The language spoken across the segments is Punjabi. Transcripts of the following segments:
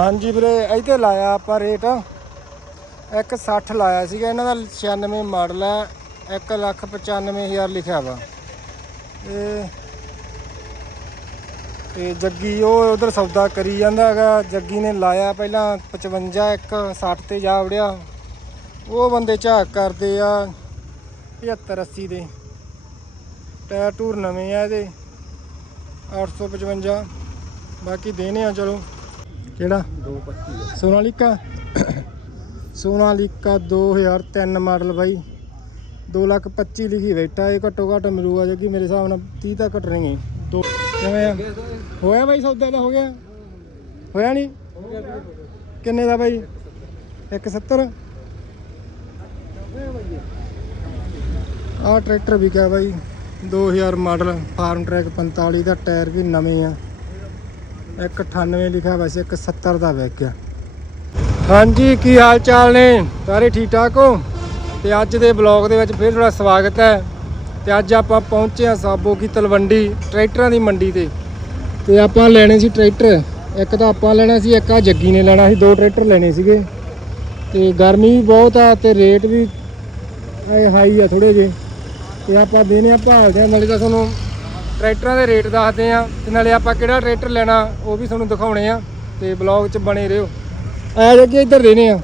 ਹਾਂਜੀ ਵੀਰੇ, ਇੱਥੇ ਲਾਇਆ ਆਪਾਂ ਰੇਟ। ਇੱਕ 60 ਲਾਇਆ ਸੀਗਾ, ਇਹਨਾਂ ਦਾ 96 ਮਾਡਲ ਹੈ 1 ਲੱਖ 95000 ਲਿਖਿਆ ਵਾ। ਇਹ ਤੇ ਜੱਗੀ ਉਹ ਉਧਰ ਸੌਦਾ ਕਰੀ ਜਾਂਦਾ ਹੈਗਾ, ਜੱਗੀ ਨੇ ਲਾਇਆ ਪਹਿਲਾਂ 55 ਇੱਕ 60 ਤੇ ਜਾ ਵੜਿਆ। ਉਹ ਬੰਦੇ ਝਾਕ ਕਰਦੇ ਆ 75 80 ਦੇ। ਟਾਇਰ ਟੂਰ ਨਵੇਂ ਆ ਇਹਦੇ 855 ਬਾਕੀ ਦੇਣੇ ਆ, ਚਲੋ। ਕਿਹੜਾ? 225 ਸੋਨਾਲੀਕਾ? ਸੋਨਾਲੀਕਾ 2003 ਮਾਡਲ ਬਾਈ। 2 ਲੱਖ 25 ਲਿਖੀ ਬੈਠਾ ਇਹ ਘੱਟੋ ਘੱਟ ਮਿਲੂਗਾ ਜੇ ਕਿ ਮੇਰੇ ਹਿਸਾਬ ਨਾਲ 30 ਤਾਂ ਘਟਣਗੇ ਦੋ ਕਿਵੇਂ ਆ? ਹੋਇਆ ਬਾਈ ਸੌਦਾ ਦਾ ਹੋ ਗਿਆ। ਹੋਇਆ ਨਹੀਂ? ਕਿੰਨੇ ਦਾ ਬਾਈ? 170 ਆਹ ਟਰੈਕਟਰ ਵੀ ਕਿਹਾ ਬਾਈ 2000 ਮਾਡਲ ਫਾਰਮ ਟਰੈਕ 45 ਦਾ ਟਾਇਰ ਵੀ ਨਵੇਂ ਆ। ਇੱਕ 98 ਲਿਖਿਆ ਵੈਸੇ ਇੱਕ 70 ਦਾ ਵਿਕ ਗਿਆ। ਹਾਂਜੀ, ਕੀ ਹਾਲ ਚਾਲ ਨੇ? ਸਾਰੇ ਠੀਕ ਠਾਕ ਹੋ? ਤੇ ਅੱਜ ਦੇ ਬਲੌਗ ਦੇ ਵਿੱਚ ਫਿਰ ਤੁਹਾਡਾ ਸਵਾਗਤ ਹੈ। ਤੇ ਅੱਜ ਆਪਾਂ ਪਹੁੰਚੇ ਹਾਂ ਸਾਬੋ ਕੀ ਤਲਵੰਡੀ ਟਰੈਕਟਰਾਂ ਦੀ ਮੰਡੀ ਤੇ। ਤੇ ਆਪਾਂ ਲੈਣੇ ਸੀ ਟਰੈਕਟਰ। ਇੱਕ ਤਾਂ ਆਪਾਂ ਲੈਣਾ ਸੀ, ਇੱਕ ਆ ਜੱਗੀ ਨੇ ਲੈਣਾ ਸੀ, ਦੋ ਟਰੈਕਟਰ ਲੈਣੇ ਸੀਗੇ। ਤੇ ਗਰਮੀ ਵੀ ਬਹੁਤ ਆ ਤੇ ਰੇਟ ਵੀ ਹਾਈ ਆ ਥੋੜੇ ਜੇ ਤੇ ਆਪਾਂ ਦੇਣੇ ਆ ਭਾਲਦੇ ਆ, ਨਾਲੇ ਤਾਂ ਤੁਹਾਨੂੰ ਟਰੈਕਟਰਾਂ ਦੇ ਰੇਟ ਦੱਸਦੇ ਆ ਤੇ ਨਾਲੇ ਆਪਾਂ ਕਿਹੜਾ ਟਰੈਕਟਰ ਲੈਣਾ ਉਹ ਵੀ ਤੁਹਾਨੂੰ ਦਿਖਾਉਣੇ ਆ ਤੇ ਬਲੌਗ 'ਚ ਬਣੇ ਰਹੋ। ਆ ਜੱਗੇ ਇੱਧਰ ਦੇਣੇ ਆ।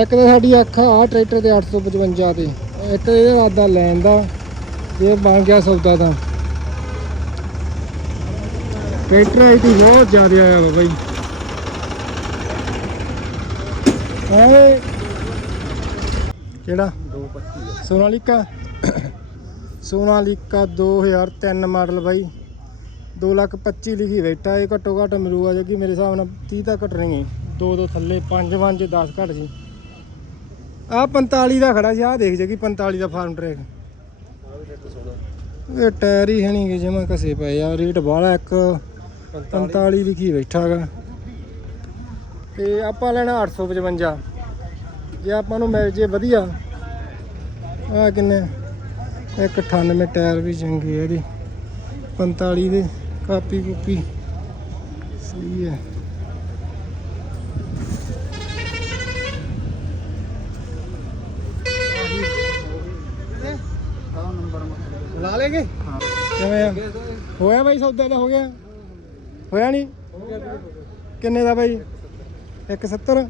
ਇੱਕ ਤਾਂ ਸਾਡੀ ਅੱਖ ਆ ਟਰੈਕਟਰ ਤੇ 855 ਤੇ, ਇੱਕ ਇਹਦਾ ਇਰਾਦਾ ਲੈਣ ਦਾ, ਇਹ ਬਣ ਗਿਆ ਸੌਦਾ ਤਾਂ। ਟਰੈਕਟਰ ਆਈ ਬਹੁਤ ਜ਼ਿਆਦਾ ਆਇਆ ਵਾ ਬਾਈ। ਐ ਕਿਹੜਾ? 225 ਸੋਨਾਲੀਕਾ? ਸੋਨਾਲੀਕਾ 2003 ਮਾਡਲ ਬਾਈ। 2 ਲੱਖ 25 ਲਿਖੀ ਬੈਠਾ ਇਹ ਘੱਟੋ ਘੱਟ ਮਿਲੂਗਾ ਜੇ ਕਿ ਮੇਰੇ ਹਿਸਾਬ ਨਾਲ 30 ਤਾਂ ਘਟਣਗੇ ਦੋ ਦੋ ਥੱਲੇ 5 5 10 ਘਟ ਜੀ। ਆ 45 ਦਾ ਖੜਾ ਸੀ ਆ ਦੇਖ ਜੇ ਕਿ 45 ਦਾ ਫਾਰਮ ਟਰੈਕ। ਇਹ ਟਾਇਰ ਹੀ ਹੈ ਨਹੀਂ ਜਿਵੇਂ ਕਸੇ ਪਏ ਆ, ਰੇਟ ਬਾਹਲਾ ਇੱਕ 45 ਲਿਖੀ ਬੈਠਾ ਹੈਗਾ ਤੇ ਆਪਾਂ ਲੈਣਾ 855 ਜੇ ਆਪਾਂ ਨੂੰ ਮਿਲ ਜੇ ਵਧੀਆ ਆ ਕਿੰਨੇ? ਇੱਕ 98 ਟਾਇਰ ਵੀ ਚੰਗੇ ਆ ਇਹਦੇ। 45 ਦੇ ਕਾਪੀ ਕੁਪੀ। ਸਹੀ ਹੈ। ਲਾ ਲੇਗੇ ਕਿਵੇਂ ਆ? ਹੋਇਆ ਬਾਈ ਸੌਦਾ ਦਾ ਹੋ ਗਿਆ। ਹੋਇਆ ਨਹੀਂ? ਕਿੰਨੇ ਦਾ ਬਾਈ? 170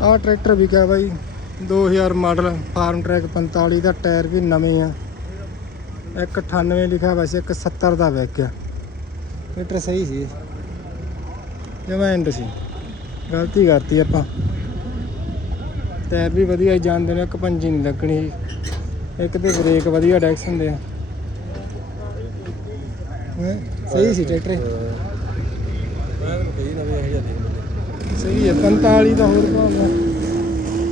ਆਹ ਟਰੈਕਟਰ ਵੀ ਕਿਹਾ ਬਾਈ। 2000 ਮਾਡਲ ਫਾਰਮ ਟਰੈਕ 45 ਦਾ ਟਾਇਰ ਵੀ ਨਵੇਂ ਆ। ਇੱਕ 98 ਲਿਖਿਆ ਵੈਸੇ ਇੱਕ 70 ਦਾ ਵਿਕ ਗਿਆ। ਟਰੈਕਟਰ ਸਹੀ ਸੀ। ਜਮਾ ਐਂਡ ਸੀ। ਗਲਤੀ ਕਰਤੀ ਆਪਾਂ। ਟਾਇਰ ਵੀ ਵਧੀਆ ਹੀ ਜਾਂਦੇ ਨੇ ਇੱਕ ਪੰਜੀ ਨਹੀਂ ਲੱਗਣੀ ਇੱਕ ਤੇ ਬ੍ਰੇਕ ਵਧੀਆ ਡੈਕਸ ਹੁੰਦੇ ਆ? ਸਹੀ ਸੀ ਟਰੈਕਟਰ ਸਹੀ ਹੈ 45 ਦਾ ਹੋਰ ਭਾਵਨਾ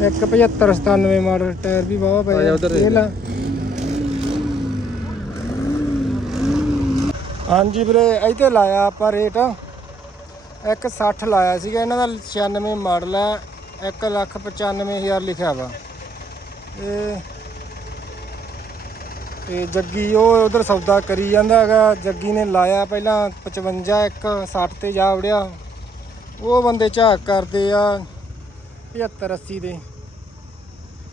ਇੱਕ 75 97 ਮਾਡਲ ਟਾਇਰ ਵੀ ਵਾਵਾ ਪਏ ਆ। ਇਹ ਲਾ। ਹਾਂਜੀ ਵੀਰੇ ਇੱਥੇ ਲਾਇਆ ਆਪਾਂ ਰੇਟ। ਇੱਕ 60 ਲਾਇਆ ਸੀਗਾ ਇਹਨਾਂ ਦਾ 96 ਮਾਡਲ ਹੈ 1 ਲੱਖ 95000 ਲਿਖਿਆ ਵਾ। ਇਹ ਤੇ ਜੱਗੀ ਉਹ ਉਧਰ ਸੌਦਾ ਕਰੀ ਜਾਂਦਾ ਹੈਗਾ। ਜੱਗੀ ਨੇ ਲਾਇਆ ਪਹਿਲਾਂ 55 ਇੱਕ 60 ਤੇ ਜਾ ਵੜਿਆ। ਉਹ ਬੰਦੇ ਝਾਕ ਕਰਦੇ ਆ। 75 80 ਦੇ।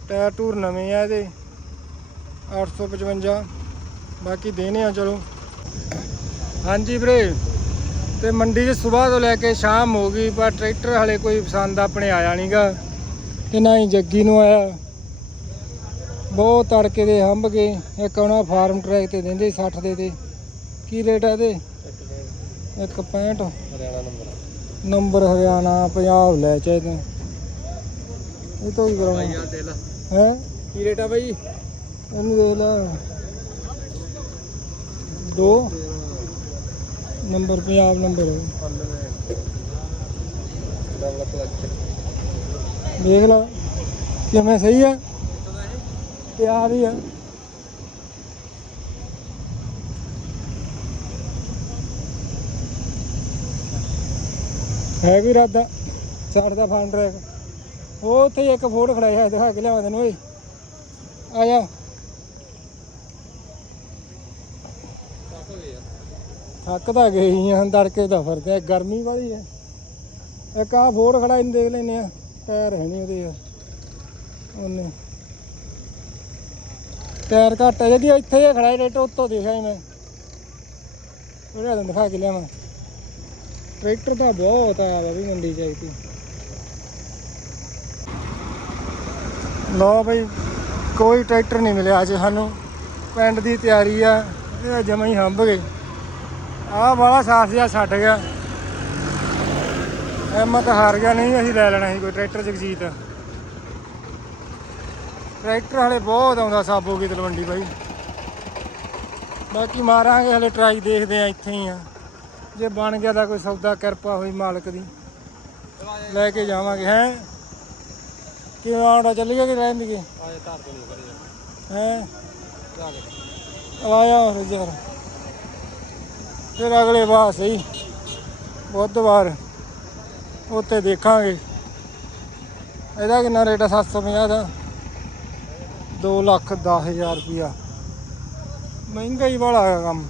ਟਾਇਰ ਟੂਰ ਨਵੇਂ ਆ ਇਹਦੇ। 855 ਬਾਕੀ ਦੇਣੇ ਆ ਚਲੋ। ਹਾਂਜੀ ਵੀਰੇ ਤੇ ਮੰਡੀ 'ਚ ਸਵੇਰ ਤੋਂ ਲੈ ਕੇ ਸ਼ਾਮ ਹੋ ਗਈ ਪਰ ਟਰੈਕਟਰ ਹਲੇ ਕੋਈ ਪਸੰਦ ਆਪਣੇ ਆਇਆ ਨਹੀਂਗਾ ਤੇ ਨਾ ਹੀ ਜੱਗੀ ਨੂੰ ਆਇਆ। ਬਹੁਤ ਤੜਕੇ ਦੇ ਹੰਭ ਗਏ ਇੱਕ ਉਹਨਾਂ ਫਾਰਮ ਟਰੈਕ ਤੇ ਦਿੰਦੇ 60 ਦੇ ਤੇ। ਕੀ ਰੇਟ ਆ ਇਹਦੇ? 165 ਹਰਿਆਣਾ ਨੰਬਰ। ਨੰਬਰ ਹਰਿਆਣਾ ਪੰਜਾਬ ਲੈ ਚਾਹੇ ਤੂੰ ਇਹ ਤੋਂ ਹੀ ਕਰਾਉਣਾ ਯਾਰ ਲਾ। ਹੈ? ਕੀ ਰੇਟ ਆ ਬਾਈ? ਇਹਨੂੰ ਦੇਖ ਲੈ। ਦੋ। Number Punjab number. ਦੇਖ ਲੈ। ਕਿਵੇਂ ਸਹੀ ਆ? ਪਿਆਰ ਹੀ ਆ। ਹੈ ਵੀ ਰਾਦਾ ਛੱਡ ਦਾ ਫਾਨ ਟਰੈਕ ਉਹ ਉੱਥੇ ਇੱਕ ਫੋਟ ਖੜਾਇਆ ਹੈ ਦਿਖਾ ਕੇ ਲਿਆਵਾਂ ਤੈਨੂੰ ਓਏ। ਆ ਜਾ। ਥੱਕ ਤਾਂ ਗਏ ਆ, ਤੜਕੇ ਦਾ ਫਿਰਦੇ ਗਰਮੀ ਵਾਲੀ ਹੈ ਇੱਕ ਆ ਫੋੜ ਖੜਾ ਇਹਨੂੰ ਦੇਖ ਲੈਨੇ ਆ ਟਾਇਰ ਹੈ ਨਹੀਂ ਉਹਦੇ ਉਹਨੇ। ਟਾਇਰ ਘੱਟ ਹੈ ਜਿਹਦੀ ਇੱਥੇ ਹੀ ਖੜਾ ਹੈ ਉੱਤੋਂ ਦੇਖਿਆ ਮੈਂ। ਉਹਨੇ ਦਿਖਾ ਕੇ ਲਿਆਵਾਂ। ਟਰੈਕਟਰ ਤਾਂ ਬਹੁਤ ਆਇਆ ਵਾ ਵੀ ਮੰਡੀ ਚ ਆਈ ਲਓ ਬਈ, ਕੋਈ ਟਰੈਕਟਰ ਨਹੀਂ ਮਿਲਿਆ ਅੱਜ ਸਾਨੂੰ। ਪਿੰਡ ਦੀ ਤਿਆਰੀ ਆ, ਇਹ ਜਮਾ ਹੀ ਹੰਬ ਗਏ। ਆਹ ਵਾਲਾ ਸਾਫ਼ ਜਿਹਾ ਛੱਡ ਗਿਆ। ਹਿੰਮਤ ਹਾਰ ਗਿਆ, ਨਹੀਂ ਅਸੀਂ ਲੈ ਲੈਣਾ ਸੀ ਕੋਈ ਟਰੈਕਟਰ ਜਗਜੀਤ। ਟਰੈਕਟਰ ਹਲੇ ਬਹੁਤ ਆਉਂਦਾ ਸਾਬੋ ਕੀ ਤਲਵੰਡੀ ਬਾਈ। ਬਾਕੀ ਮਾਰਾਂਗੇ, ਹਲੇ ਟਰਾਈ ਦੇਖਦੇ ਆ, ਇੱਥੇ ਹੀ ਆ। ਜੇ ਬਣ ਗਿਆ ਤਾਂ ਕੋਈ ਸੌਦਾ, ਕਿਰਪਾ ਹੋਈ ਮਾਲਕ ਦੀ। ਲੈ ਕੇ ਜਾਵਾਂਗੇ, ਹੈ? ਕਿਵੇਂ ਆਉਂਦਾ ਚੱਲ ਗਿਆ ਕਿ ਰਹਿਣ ਦੀਏ ਆਏ ਧਾਰ ਤੋਂ ਨਹੀਂ ਕਰੀ ਹੈ? ਜਾ ਕੇ। ਆਇਆ ਫਿਰ ਯਾਰ। ਫਿਰ ਅਗਲੇ ਵਾਰ ਸਹੀ। ਬੁੱਧਵਾਰ। ਉੱਥੇ ਦੇਖਾਂਗੇ। ਇਹਦਾ ਕਿੰਨਾ ਰੇਟ ਆ? 750 ਦਾ। 2 ਲੱਖ 10000 ਰੁਪਿਆ ਮਹਿੰਗਾ ਹੀ ਵਾਲਾ ਹੈਗਾ ਕੰਮ।